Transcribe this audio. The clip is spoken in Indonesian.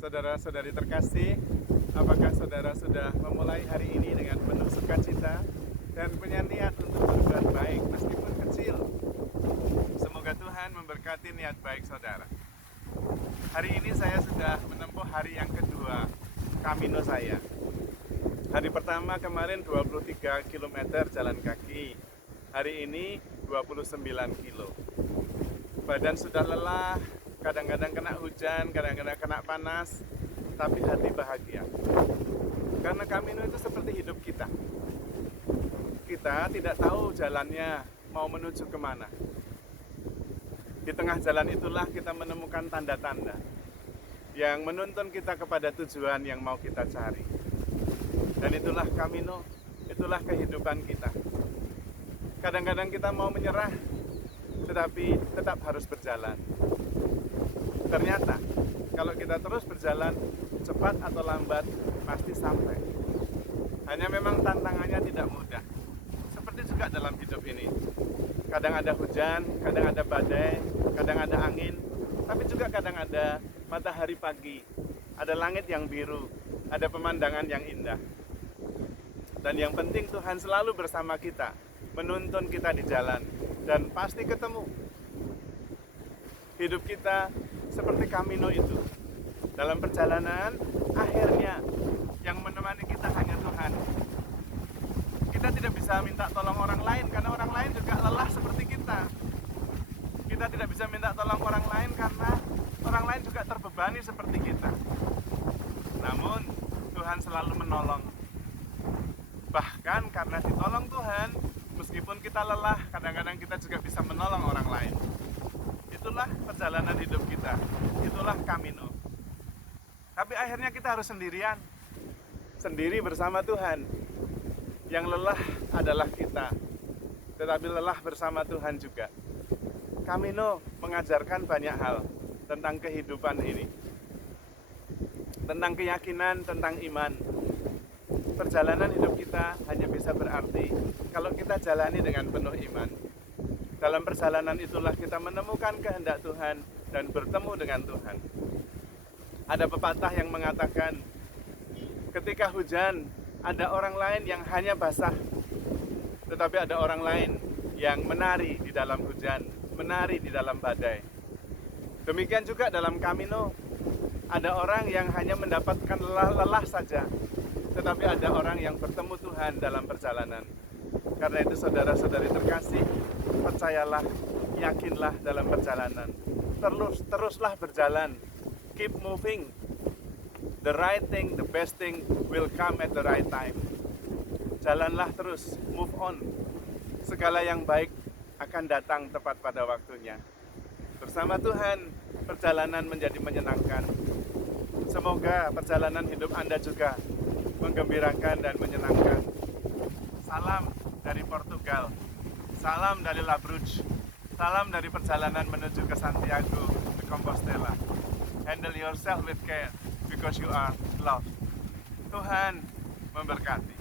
Saudara-saudari terkasih, apakah saudara sudah memulai hari ini dengan penuh sukacita dan punya niat untuk berbuat baik meskipun kecil? Semoga Tuhan memberkati niat baik saudara. Hari ini saya sudah menempuh hari yang kedua Camino saya. Hari pertama kemarin 23 km jalan kaki. Hari ini 29 kilo. Badan sudah lelah, kadang-kadang kena hujan, kadang-kadang kena panas, tapi hati bahagia. Karena Camino itu seperti hidup kita. Kita tidak tahu jalannya mau menuju kemana. Di tengah jalan itulah kita menemukan tanda-tanda yang menuntun kita kepada tujuan yang mau kita cari. Dan itulah Camino, itulah kehidupan kita. Kadang-kadang kita mau menyerah, tetapi tetap harus berjalan. Ternyata, kalau kita terus berjalan, cepat atau lambat, pasti sampai. Hanya memang tantangannya tidak mudah. Seperti juga dalam hidup ini. Kadang ada hujan, kadang ada badai, kadang ada angin, tapi juga kadang ada matahari pagi, ada langit yang biru, ada pemandangan yang indah. Dan yang penting Tuhan selalu bersama kita, menuntun kita di jalan, dan pasti ketemu. Hidup kita seperti Camino itu. Dalam perjalanan, akhirnya yang menemani kita hanya Tuhan. Kita tidak bisa minta tolong orang lain, karena orang lain juga lelah seperti kita. Kita tidak bisa minta tolong orang lain, karena orang lain juga terbebani seperti kita. Namun, Tuhan selalu menolong. Bahkan karena ditolong Tuhan, meskipun kita lelah, kadang-kadang kita juga bisa menolong orang lain. Itulah perjalanan hidup kita, itulah Camino. Tapi akhirnya kita harus sendirian, sendiri bersama Tuhan. Yang lelah adalah kita, tetapi lelah bersama Tuhan juga. Camino mengajarkan banyak hal tentang kehidupan ini, tentang keyakinan, tentang iman. Perjalanan hidup kita hanya bisa berarti kalau kita jalani dengan penuh iman. Dalam perjalanan itulah kita menemukan kehendak Tuhan dan bertemu dengan Tuhan. Ada pepatah yang mengatakan, ketika hujan, ada orang lain yang hanya basah, tetapi ada orang lain yang menari di dalam hujan, menari di dalam badai. Demikian juga dalam Camino, ada orang yang hanya mendapatkan lelah saja, tetapi ada orang yang bertemu Tuhan dalam perjalanan. Karena itu saudara-saudari terkasih, percayalah, yakinlah dalam perjalanan. Teruslah berjalan. Keep moving. The right thing, the best thing will come at the right time. Jalanlah terus, move on. Segala yang baik akan datang tepat pada waktunya. Bersama Tuhan, perjalanan menjadi menyenangkan. Semoga perjalanan hidup Anda juga menggembirakan dan menyenangkan. Salam dari Portugal, salam dari La Bruges, salam dari perjalanan menuju ke Santiago de Compostela. Handle yourself with care because you are loved. Tuhan memberkati.